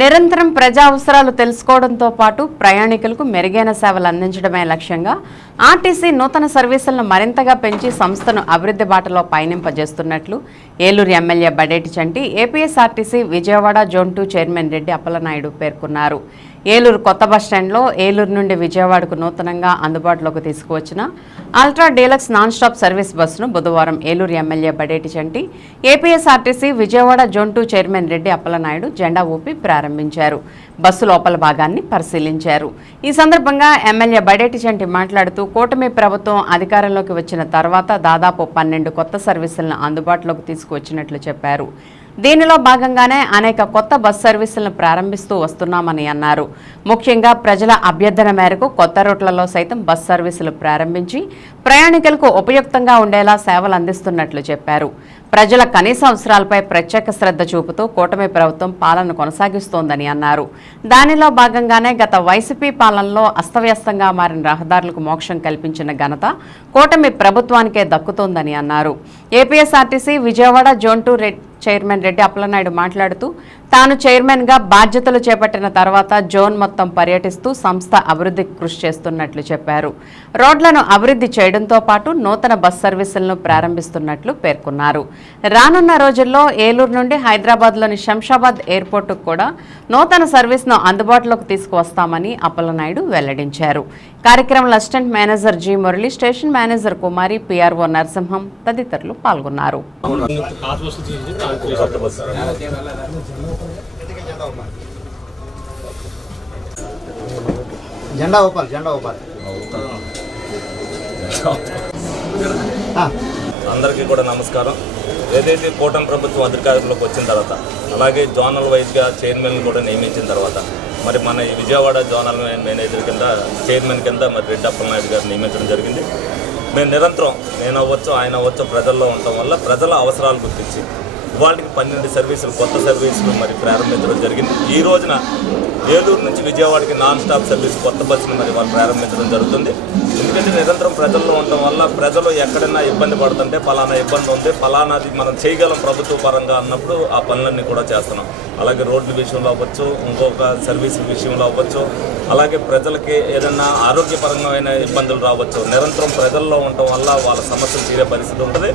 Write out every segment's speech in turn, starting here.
నిరంతరం ప్రజా అవసరాలు తెలుసుకోవడంతో పాటు ప్రయాణికులకు మెరుగైన సేవలు అందించడమే లక్ష్యంగా ఆర్టీసీ నూతన సర్వీసులను మరింతగా పెంచి సంస్థను అభివృద్ధి బాటలో పయనింపజేస్తున్నట్లు Eluru MLA Badeti Chanti APSRTC Vijayawada zone 2 chairman Reddy Appalanaidu పేర్కొన్నారు. ఏలూరు కొత్త బస్టాండ్లో ఏలూరు నుండి విజయవాడకు నూతనంగా అందుబాటులోకి తీసుకువచ్చిన ultra deluxe non stop service బస్సును బుధవారం Eluru MLA Badeti Chanti APSRTC Vijayawada zone 2 chairman Reddy Appalanaidu జెండా ఊపి ప్రారంభించారు. బస్సు లోపల భాగాన్ని పరిశీలించారు. ఈ సందర్భంగా ఎమ్మెల్యే బడేటి చంటి మాట్లాడుతూ కూటమి ప్రభుత్వం అధికారంలోకి వచ్చిన తర్వాత దాదాపు 12 కొత్త సర్వీసులను అందుబాటులోకి తీసుకువచ్చినట్లు చెప్పారు. దీనిలో భాగంగానే అనేక కొత్త బస్ సర్వీసులను ప్రారంభిస్తూ వస్తున్నామని అన్నారు. ముఖ్యంగా ప్రజల అభ్యర్థన మేరకు కొత్త రూట్లలో సైతం బస్ సర్వీసులు ప్రారంభించి ప్రయాణికులకు ఉపయుక్తంగా ఉండేలా సేవలు అందిస్తున్నట్లు చెప్పారు. ప్రజల కనీస అవసరాలపై ప్రత్యేక శ్రద్ధ చూపుతూ కూటమి ప్రభుత్వం పాలన కొనసాగిస్తోందని అన్నారు. దానిలో భాగంగానే గత వైసీపీ పాలనలో అస్తవ్యస్తంగా మారిన రహదారులకు మోక్షం కల్పించిన ఘనత కూటమి ప్రభుత్వానికే దక్కుతోందని అన్నారు. APSRTC Vijayawada zone 2 chairman Reddy Appalanaidu మాట్లాడుతూ తాను చైర్మన్గా బాధ్యతలు చేపట్టిన తర్వాత జోన్ మొత్తం పర్యటిస్తూ సంస్థ అభివృద్ధికి కృషి చేస్తున్నట్లు చెప్పారు. రోడ్లను అభివృద్ధి చేయడంతో పాటు నూతన బస్ సర్వీసులను ప్రారంభిస్తున్నట్లు పేర్కొన్నారు. రానున్న రోజుల్లో ఏలూరు నుండి హైదరాబాద్లోని శంషాబాద్ ఎయిర్పోర్టుకు కూడా నూతన సర్వీస్ను అందుబాటులోకి తీసుకువస్తామని అప్పలనాయుడు వెల్లడించారు. కార్యక్రమంలో assistant manager G Murali, station manager Kumari, PRO Narasimham తదితరులు పాల్గొన్నారు. అందరికీ కూడా నమస్కారం. ఏదైతే కూటమి ప్రభుత్వం అధికారంలోకి వచ్చిన తర్వాత అలాగే జోనల్ వైజ్గా చైర్మన్ కూడా నియమించిన తర్వాత మరి మన విజయవాడ జోనల్ మేనేజర్ కింద చైర్మన్ కింద మరి రెడ్డి అప్పలనాయుడు గారు నియమించడం జరిగింది. మేము నిరంతరం నేను అవ్వచ్చు ఆయన అవ్వచ్చు ప్రజల్లో ఉండటం వల్ల ప్రజల అవసరాలు గుర్తించి ఇవాళకి 12 సర్వీసులు కొత్త సర్వీసులు మరి ప్రారంభించడం జరిగింది. ఈ రోజున ఏలూరు నుంచి విజయవాడకి నాన్ స్టాప్ సర్వీస్ కొత్త బస్సును మరి వాళ్ళు ప్రారంభించడం జరుగుతుంది. ఎందుకంటే నిరంతరం ప్రజల్లో ఉండటం వల్ల ప్రజలు ఎక్కడైనా ఇబ్బంది పడుతుంటే ఫలానా ఇబ్బంది ఉంది, ఫలానాది మనం చేయగలం ప్రభుత్వ పరంగా అన్నప్పుడు ఆ పనులన్నీ కూడా చేస్తున్నాం. అలాగే రోడ్ల విషయంలో అవ్వచ్చు, ఇంకొక సర్వీసుల విషయంలో అవ్వచ్చు, అలాగే ప్రజలకి ఏదైనా ఆరోగ్యపరమైన ఇబ్బందులు రావచ్చు. నిరంతరం ప్రజల్లో ఉండటం వల్ల వాళ్ళ సమస్యలు తీరే పరిస్థితి ఉంటుంది.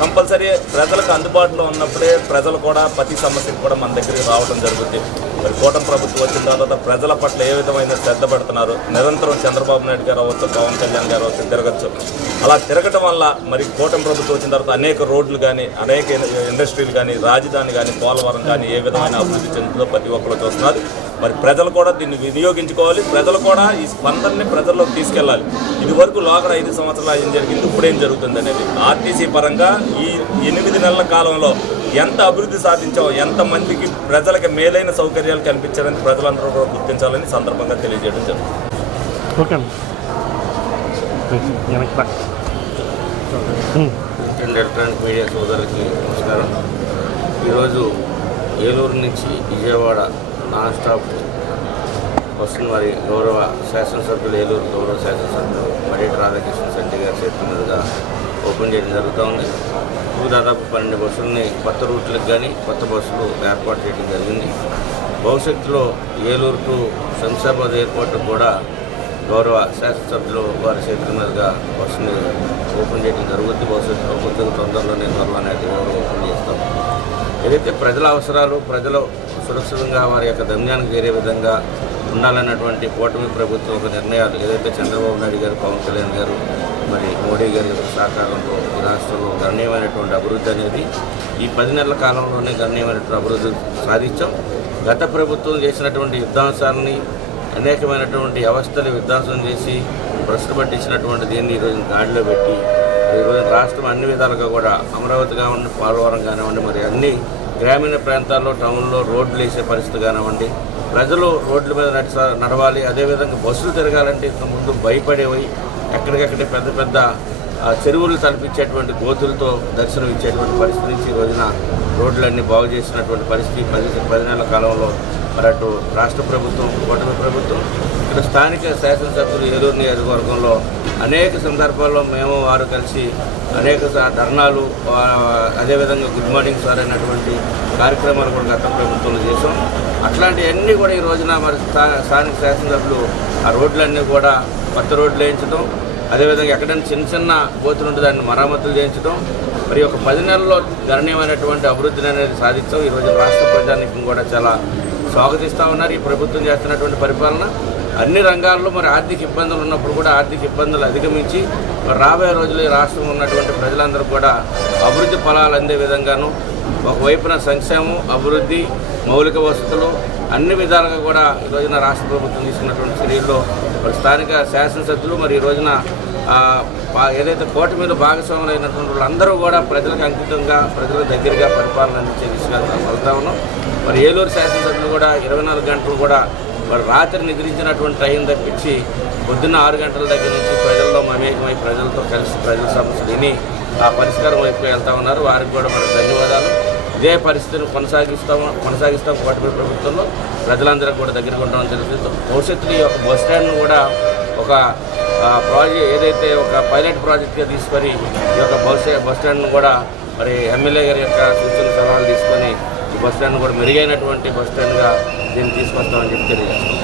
కంపల్సరీ ప్రజలకు అందుబాటులో ఉన్నప్పుడే ప్రజలు కూడా ప్రతి సమస్యకు కూడా మన దగ్గరికి రావడం జరుగుతుంది. మరి కూటమి ప్రభుత్వం వచ్చిన తర్వాత ప్రజల పట్ల ఏ విధమైన శ్రద్ధ పెడుతున్నారు. నిరంతరం చంద్రబాబు నాయుడు గారు అవ్వచ్చు, పవన్ కళ్యాణ్ గారు అవ్వచ్చు తిరగచ్చు. అలా తిరగటం వల్ల మరి కూటమి ప్రభుత్వం వచ్చిన తర్వాత అనేక రోడ్లు కానీ, అనేక ఇండస్ట్రీలు కానీ, రాజధాని కానీ, పోలవరం కానీ ఏ విధమైన అభివృద్ధి చెందుతుందో ప్రతి ఒక్కరు చూస్తున్నారు. మరి ప్రజలు కూడా దీన్ని వినియోగించుకోవాలి. ప్రజలు కూడా ఈ స్పందనని ప్రజల్లోకి తీసుకెళ్ళాలి. ఇది వరకు లోకడ 5 సంవత్సరాలు ఏం జరిగింది, ఇప్పుడేం జరుగుతుంది అనేది ఆర్టీసీ పరంగా ఈ 8 నెలల కాలంలో ఎంత అభివృద్ధి సాధించామో, ఎంతమందికి ప్రజలకి మేలైన సౌకర్యాలు కల్పించాలని ప్రజలందరూ కూడా గుర్తించాలని సందర్భంగా తెలియజేయడం జరుగుతుంది. ఎలక్ట్రానిక్ మీడియా సోదరులకి నమస్కారం. ఈరోజు ఏలూరు నుంచి విజయవాడ నాన్ స్టాప్ వస్తున్న వారి గౌరవ శాసనసభ్యులు, ఏలూరు గౌరవ శాసనసభ్యులు బడేటి రాధాకృష్ణ శెట్టి గారి చేతుల మీదుగా ఓపెన్ చేయడం జరుగుతూ ఉంది. దాదాపు 12 బస్సులని కొత్త రూట్లకు కానీ కొత్త బస్సులు ఏర్పాటు చేయడం జరిగింది. భవిష్యత్తులో ఏలూరు టు శంషాబాద్ ఎయిర్పోర్ట్ కూడా గౌరవ శాసనసభ్యులు వారి చేతుల మీదుగా బస్సుని ఓపెన్ చేయడం జరుగుతుంది. భవిష్యత్తులో కొద్దిగా తొందరలోనే అనేది ఓపెన్ చేస్తాం. ఏదైతే ప్రజల అవసరాలు, ప్రజలు సురక్షితంగా వారి యొక్క గమ్యానికి చేరే విధంగా ఉండాలన్నటువంటి కూటమి ప్రభుత్వం ఒక నిర్ణయాలు ఏదైతే చంద్రబాబు నాయుడు గారు, పవన్ కళ్యాణ్ గారు, మరి మోడీ గారి సహకారంతో ఈ రాష్ట్రంలో గణనీయమైనటువంటి అభివృద్ధి అనేది ఈ 10 నెలల కాలంలోనే గణనీయమైనటువంటి అభివృద్ధి సాధించాం. గత ప్రభుత్వం చేసినటువంటి యుద్ధాంశాలని, అనేకమైనటువంటి వ్యవస్థలు విధ్వంసం చేసి భ్రష్టు పట్టించినటువంటి దీన్ని ఈరోజు గాడిలో పెట్టి ఈరోజు రాష్ట్రం అన్ని విధాలుగా కూడా అమరావతి కానివ్వండి, పోలవరం కానివ్వండి, మరి అన్ని గ్రామీణ ప్రాంతాల్లో టౌన్లో రోడ్లు వేసే పరిస్థితి కానివ్వండి, ప్రజలు రోడ్ల మీద నడవాలి. అదేవిధంగా బస్సులు తిరగాలంటే ఇంతకుముందు భయపడేవి, ఎక్కడికక్కడే పెద్ద పెద్ద చెరువులు తలపించేటువంటి గోతులతో దర్శనం ఇచ్చేటువంటి పరిస్థితి నుంచి ఈ రోజున రోడ్లన్నీ బాగు చేసినటువంటి పరిస్థితి 10 నెలల కాలంలో మరి అటు రాష్ట్ర ప్రభుత్వం, కూటమి ప్రభుత్వం, ఇక్కడ స్థానిక శాసనసభ్యులు ఏలూరు నియోజకవర్గంలో అనేక సందర్భాల్లో మేము వారు కలిసి అనేక ధర్నాలు, అదేవిధంగా గుడ్ మార్నింగ్ సార్ అయినటువంటి కార్యక్రమాలు కూడా గత ప్రభుత్వంలో చేసాం. అట్లాంటివన్నీ కూడా ఈ రోజున మరి స్థానిక శాసనసభ్యులు ఆ రోడ్లన్నీ కూడా కొత్త రోడ్లు వేయించడం, అదేవిధంగా ఎక్కడైనా చిన్న చిన్న గోతులు ఉంటే దాన్ని మరమ్మతులు చేయించడం, మరి ఒక 10 నెలల్లో గణనీయమైనటువంటి అభివృద్ధిని అనేది సాధించాం. ఈరోజు రాష్ట్ర ప్రజానీకం కూడా చాలా స్వాగతిస్తూ ఉన్నారు ఈ ప్రభుత్వం చేస్తున్నటువంటి పరిపాలన. అన్ని రంగాల్లో మరి ఆర్థిక ఇబ్బందులు ఉన్నప్పుడు కూడా ఆర్థిక ఇబ్బందులు అధిగమించి మరి రాబోయే రోజుల్లో ఈ రాష్ట్రంలో ఉన్నటువంటి ప్రజలందరూ కూడా అభివృద్ధి ఫలాలు అందే విధంగాను ఒకవైపున సంక్షేమం, అభివృద్ధి, మౌలిక వసతులు అన్ని విధాలుగా కూడా ఈ రోజున రాష్ట్ర ప్రభుత్వం తీసుకున్నటువంటి చర్యల్లో మరి స్థానిక శాసనసభ్యులు మరి ఈ రోజున ఏదైతే కూటమిలో భాగస్వాములు అయినటువంటి వాళ్ళందరూ కూడా ప్రజలకు అంకితంగా, ప్రజలకు దగ్గరగా పరిపాలన అందించే దిశగా వెళ్తా ఉన్నాం. మరి ఏలూరు శాసనసభ్యులు కూడా 24 గంటలు కూడా మరి రాత్రి నిద్రించినటువంటి టైం తప్పించి పొద్దున్న 6 గంటల దగ్గర నుంచి ప్రజల్లో మమేకమై ప్రజలతో కలిసి ప్రజల సమస్యలు విని ఆ పరిష్కారం వైపు వెళ్తూ ఉన్నారు. వారికి కూడా మన ధన్యవాదాలు. ఇదే పరిస్థితిని కొనసాగిస్తాం కూటమి ప్రభుత్వంలో ప్రజలందరికీ కూడా దగ్గరకు ఉండడం జరుగుతుంది. భవిష్యత్తులో ఈ యొక్క బస్ స్టాండ్ను కూడా ఒక ప్రాజెక్ట్ ఏదైతే ఒక పైలట్ ప్రాజెక్ట్గా తీసుకొని ఈ యొక్క బస్ స్టాండ్ను కూడా మరి ఎమ్మెల్యే గారి యొక్క సూచన సలహాలు తీసుకొని ఈ బస్ స్టాండ్ కూడా మెరుగైనటువంటి బస్ స్టాండ్గా దీన్ని తీసుకొస్తామని చెప్పి తెలియజేస్తాం.